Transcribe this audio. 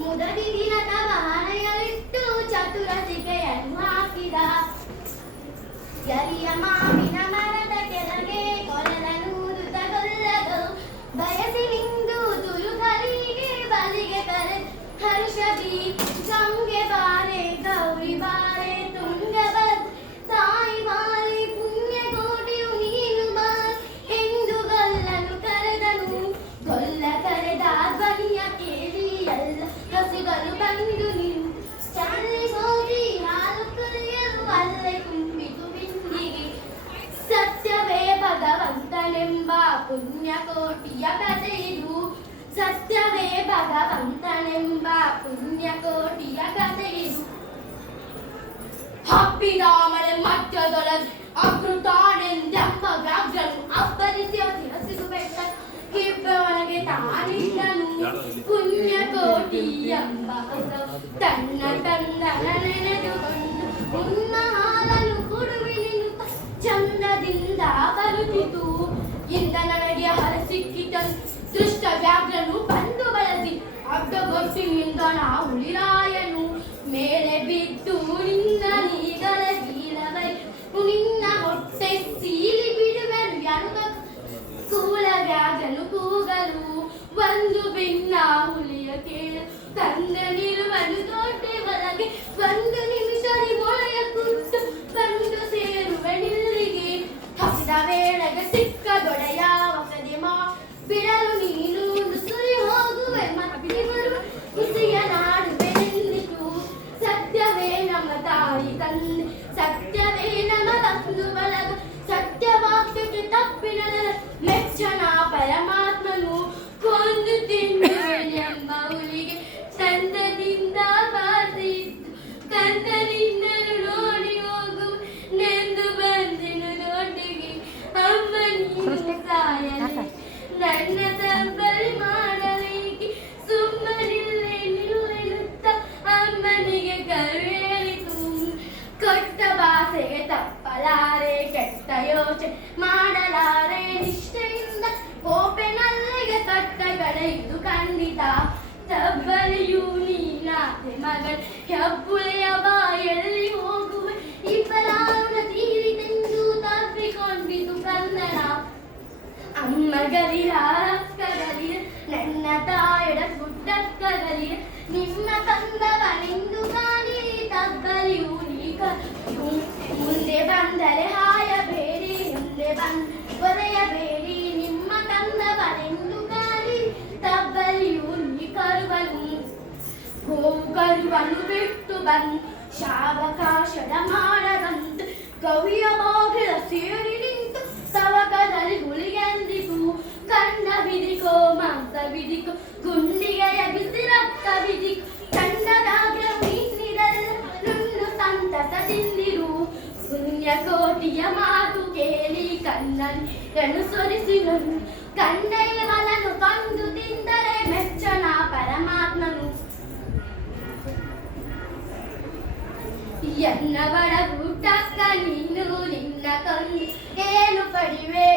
ಮುದದಿ ದಿನದ ವಾಹನೆಯಲ್ಲಿಟ್ಟು ಚತುರಸಿಕೆಯನ್ನು ಹಾಕಿದ. ಯರಿಯ ಮಾವಿನ ಮರದ ಕೆಳಗೆ ಕೊರಲನೂದುತ್ತಗೊಲ್ಲದು ಬಯಸಿ ನಿಂದು ತುಳುಕಲಿಗೆ ಬಲಿಗೆ ಕರೆ ಹರ್ಷದಿ ಗಂಗೆ ಬಾರೆ ಗೌರಿ ಬಾರೆ ತುಂಗಭದ್ರ ತಾಯಿ ಬಾರೆ ಪುಣ್ಯಕೋಟಿಯು ನೀನು ಬಾರೆ ಎಂದು ಗೊಲ್ಲನು ಕರೆದನು. ಗೊಲ್ಲ ಕರೆದ ಧ್ವನಿಯ ಕೇಳಿ ಎಲ್ಲ ಹಸುಗಳು ಬಂದು ನಿಂತು ಚಾಲಿ ಹೋಗಿ ಹಾಲು ಕುಡಿಯಲು ಅಲ್ಲೇ ತುಂಬಿತು ಬಿಂದಿಗೆ. ಸತ್ಯವೇ ಭಗವಂತನೆಂಬ ಪುಣ್ಯಕೋಟಿಯ ಕಥೆಯಿದು. ಸತ್ಯವೇ ಭಗವಂತನೆಂಬ ಪುಣ್ಯಕೋಟಿಯ ಕಥೆಯಿದು. ಹಬ್ಬಿದ ಮಳೆ ಮಧ್ಯದೊಳಗೆ ಅಕೃತಾನೆಂದೆಂಬ ವ್ಯಾಘ್ರನು ಅಬ್ಬರಿಸಿ ಹಸಿರು ಬೆಟ್ಟ ಕಿಬ್ಬೆಯೊಳಗೆ ತಾನಿದ್ದನು. ಪುಣ್ಯಕೋಟಿ ಎಂಬ ತನ್ನ ತಂದನ ನೆನೆದುಕೊಂಡು ಮುನ್ನ ಹಾಲನ್ನು ಕುಡುವಿನಿಂದ ಚಂದದಿಂದ ಬರುತ್ತಿತು. ಇಂದ ನನಗೆ ಹರ ಸಿಕ್ಕಿತನು ದೃಷ್ಟ ವ್ಯಾಘ್ರನು ಬಂದು ಬಳಸಿ ಅಡ್ಡಗೊಟ್ಟಿನಿಂದ ನಾ ಹುಲಿರಾಯನು ಮೇಲೆ ಬಿದ್ದು ನಿನ್ನ ನೀಗಲ ಗೀಲವೈ ನಿನ್ನ ಹೊಟ್ಟೆ ಸೀಲಿ ಬಿಡುವೆನು ಎನ್ನುವ ಕೂಲ ವ್ಯಾಘ್ರನು ಕೂಗಲು. ಒಂದು ಭಿನ್ನ ಹುಲಿಯ ಕೇಳ ತಂದ ನಿಲುವನು ತೋಟೆ ಒಳಗೆ ಒಂದು ನಿಮಿಷದಿ ಮೊಳೆಯ ಕುತ್ತು ಬಂದು ಸೇರುವೆ ನಿಲ್ಲಿಗೆ. ಹಸಿದ ವೇಳೆಗೆ ಸಿಕ್ಕ ದೊಡೆಯ ಒಕದೆ ಮಾ ಬಿಡಲು ನೀನು ನುಸುರಿ ಹೋಗುವೆ ಮತ್ತಿವರು ಹುಸಿಯ ನಾಡುವೆ ನಿಂದಿತು. ಸತ್ಯವೇ ನಮ್ಮ ತಾಯಿ ತಂದೆ ಸತ್ಯವೇ ನಮ್ಮ ಬಂಧು ಬಳಗ ಸತ್ಯವಾಕ್ಯಕ್ಕೆ ತಪ್ಪಿನ ಮೆಚ್ಚನ ಪರಮಾತ್ಮನು ಕೊಂದು ತಿನ್ನುವೆನೆಂಬ ಹುಲಿಗೆ ಚಂದದಿಂದ ಬಾರಿಸಿದ್ದು ಕಂದನಿಂದನು ನೋಡಿ ಹೋಗು ನೆಂದು ಬಂದೆನು ನೋಟಿಗೆ. ಅಮ್ಮ ನೀನು ಸಾಯಲಿ ನನ್ನ ತಪ್ಪಲಿ ಮಾಡಲಿಕ್ಕೆ ಸುಮ್ಮನಿಲ್ಲೇ ನಿಲ್ಲುತ್ತ ಅಮ್ಮನಿಗೆ ಕರುಹೇಳಿತು. ಕೊಟ್ಟ ಭಾಷೆಗೆ ತಪ್ಪಲಾರೆ ಕೆಟ್ಟ ಯೋಚನೆ ಮಾಡಲಾರೆ ನಿಷ್ಠೆಯಿಂದ ಕೋಪೆನಲ್ಲಿಗೆ ಕಟ್ಟಗಡೆ ಇದು ಖಂಡಿತ. ತಬ್ಬಲಿಯು ನೀನಾದೆ ಮಗಳ ಹೆಬ್ಬುಳೆಯ ಬಾಯಲ್ಲಿ ಹೋಗುವೆ ಇಬ್ಬರಾವಣ ತೀರಿತೆಂದು ತಪ್ಪಿಕೊಂಡಿತು ಕನ್ನಡ. ಅಮ್ಮ ಗಲಿರ ಅಕ್ಕಗಲಿರ ನನ್ನ ತಾಯಡ ಗುಡ್ಡಕ್ಕಗಲಿರ ನಿಮ್ಮ ಕಂದವನೆಂದು ಕಾಣಿ ತಬ್ಬಲಿಯು ನೀಕ. ಮುಂದೆ ಬಂದರೆ ಹಾಯಬೇಡಿ ಮುಂದೆ ಒರೆಯಬೇಡಿ ನಿಮ್ಮ ಕಂದವನೆಂದು ಕಾಣಿ ತಬ್ಬಲಿಯು ನೀ ಕರುವನು. ಗೋವು ಕರುವನು ಬಿಟ್ಟು ಬಂದು ಶಾವಕಾಶದ ಮಾಡದಂತೆ ಕವಿಯ ಬಾಗಿಲ ಸೇರಿ ನಿಂತು ತವಕದಲ್ಲಿ ಹುಳಿಗೆಂದಿತು. ಕಣ್ಣ ಬಿದಿಕೋ ಮಾಂಸ ಬಿದಿಕೋ ಗುಂಡಿಗೆಯ ಬಿಸಿ ರಕ್ತ ಬಿದಿಕೋ ಕಂಡದಾಗ ಮೀನಿದಲ್ಲ ನುಣ್ಣು ಸಂತಸದಿಂದಿರು. ಪುಣ್ಯಕೋಟಿಯ ಮಾತು ಕೇಳಿ ಕಣ್ಣನ್ನು ಸೊರಿಸಿದನು. ಕಂಡೆಯವನನ್ನು ಕಂಡು ತಿಂದರೆ ಮೆಚ್ಚನ ಪರಮಾತ್ಮನು. ಎನ್ನವಳ ಊಟಕ್ಕ ನೀನು ನಿನ್ನ ಕಂಡು ಏನು ಪಡಿವೆ